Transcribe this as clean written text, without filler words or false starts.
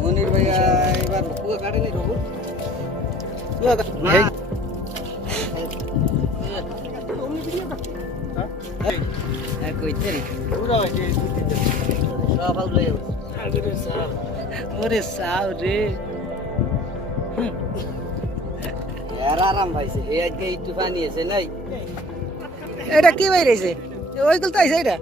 মনির ভাইয়া এবার পুরো কাটেনি রঘু আরাম পাইছে এই আজকে একটু পানি আছে নাই এটা কি বাইরেছে ওইগুলো তো আইছে এটা